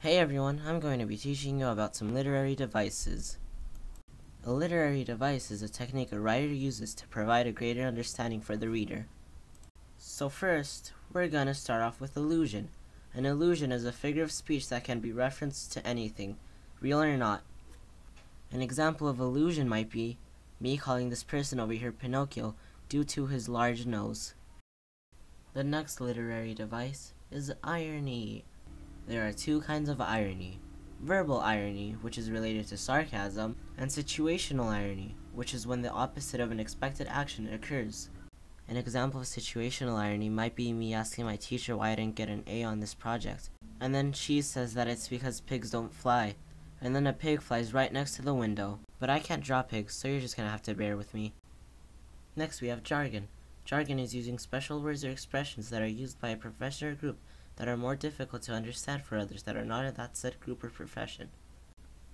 Hey everyone, I'm going to be teaching you about some literary devices. A literary device is a technique a writer uses to provide a greater understanding for the reader. So first, we're gonna start off with allusion. An allusion is a figure of speech that can be referenced to anything, real or not. An example of allusion might be me calling this person over here Pinocchio due to his large nose. The next literary device is irony. There are two kinds of irony: verbal irony, which is related to sarcasm, and situational irony, which is when the opposite of an expected action occurs. An example of situational irony might be me asking my teacher why I didn't get an A on this project, and then she says that it's because pigs don't fly, and then a pig flies right next to the window. But I can't draw pigs, so you're just gonna have to bear with me. Next we have jargon. Jargon is using special words or expressions that are used by a profession or group that are more difficult to understand for others that are not in that said group or profession.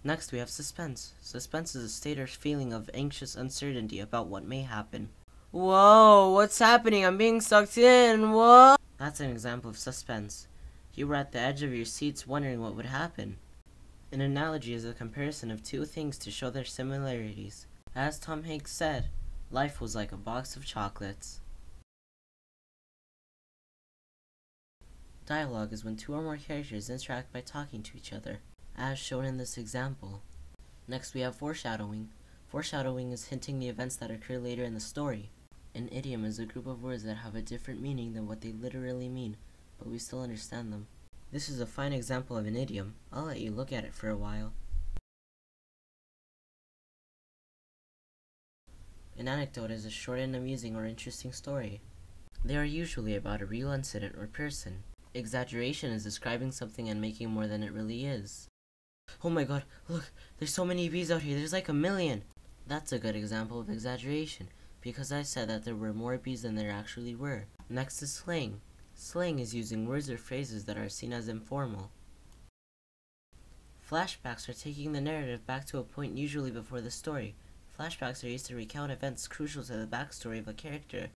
Next we have suspense. Suspense is a state or feeling of anxious uncertainty about what may happen. Whoa, what's happening? I'm being sucked in, what? That's an example of suspense. You were at the edge of your seats wondering what would happen. An analogy is a comparison of two things to show their similarities. As Tom Hanks said, life was like a box of chocolates. Dialogue is when two or more characters interact by talking to each other, as shown in this example. Next we have foreshadowing. Foreshadowing is hinting the events that occur later in the story. An idiom is a group of words that have a different meaning than what they literally mean, but we still understand them. This is a fine example of an idiom. I'll let you look at it for a while. An anecdote is a short and amusing or interesting story. They are usually about a real incident or person. Exaggeration is describing something and making more than it really is. Oh my god, look, there's so many bees out here, there's like 1,000,000! That's a good example of exaggeration, because I said that there were more bees than there actually were. Next is slang. Slang is using words or phrases that are seen as informal. Flashbacks are taking the narrative back to a point usually before the story. Flashbacks are used to recount events crucial to the backstory of a character.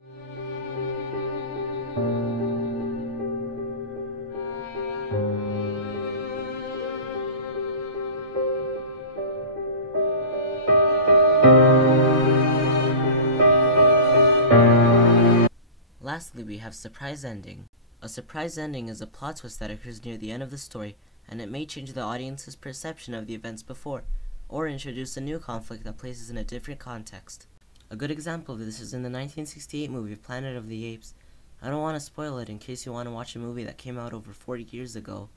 Lastly, we have surprise ending. A surprise ending is a plot twist that occurs near the end of the story, and it may change the audience's perception of the events before, or introduce a new conflict that places in a different context. A good example of this is in the 1968 movie Planet of the Apes. I don't want to spoil it in case you want to watch a movie that came out over 40 years ago.